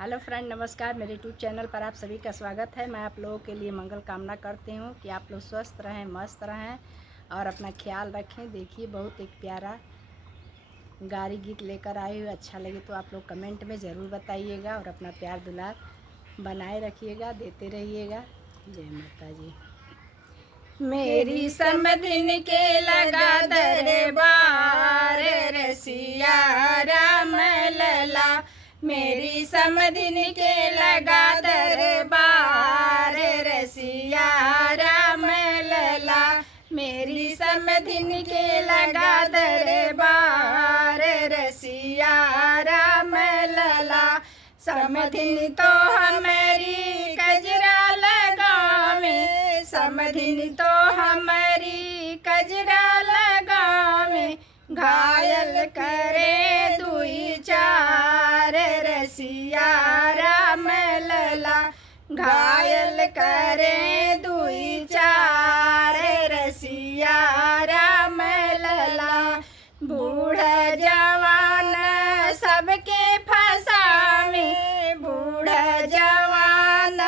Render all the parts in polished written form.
Hello friend, नमस्कार। मेरे YouTube channel पर आप सभी का स्वागत है। मैं आप लोगों के लिए मंगल कामना करती हूँ कि आप लोग स्वस्थ रहें, मस्त रहें और अपना ख्याल रखें। देखिए, बहुत एक प्यारा गारी गीत लेकर आई हूँ। अच्छा लगे तो आप लोग कमेंट में ज़रूर बताइएगा और अपना प्यार दुलार बनाए रखिएगा, देते रहिएगा। जय माता जी। मेरी समधिन के लगा दरबार रसिया राम लला, मेरी समधिन के लगा दरबार रसिया राम लला, मेरी समधिन के लगा दरबार रसिया राम लला। समधिन तो हमारी कजरा लगावे, समधिन तो हमारी कजरा लगावे, घायल करे दुई चार रसिया राम लला, घायल करे दुई चार रसिया राम लला। बूढ़ा जवान सबके फसावे, बूढ़ा जवान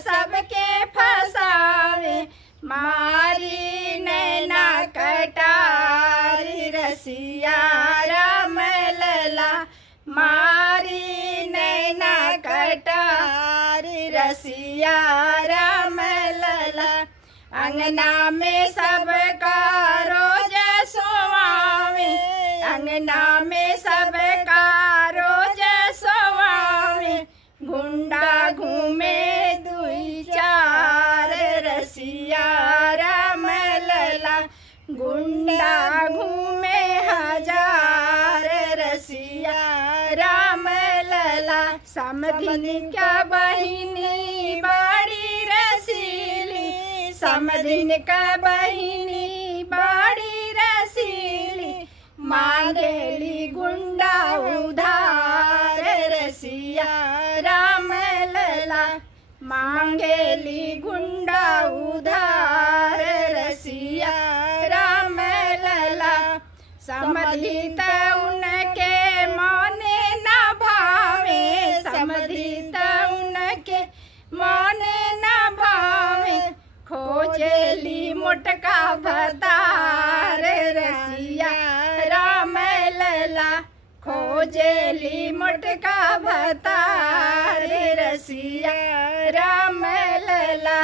सबके फसावे, मारी नैना कटारी रसिया राम लला, मारी नैना कटारी रसिया राम लला। अंगना में सबका रोज सोवावे, अंगना में सबका रोज सोवावे, गुंडा घूमे दुई चार रसिया राम लला, गुंडा घूमे हजार रसिया राम लला। समधिन का बहिनी बड़ी रसीली, समधिन का बहिनी बड़ी रसीली, मांगेली गुंडा उधार रसिया राम लला, मांगेली गुंडा उधार रसिया राम लला। समधित उनके माने न भावे, समधित उनके माने न भावे, खोजेली मोटका भतार रसिया राम लला, खोजेली मोटका भतार रसिया राम लला।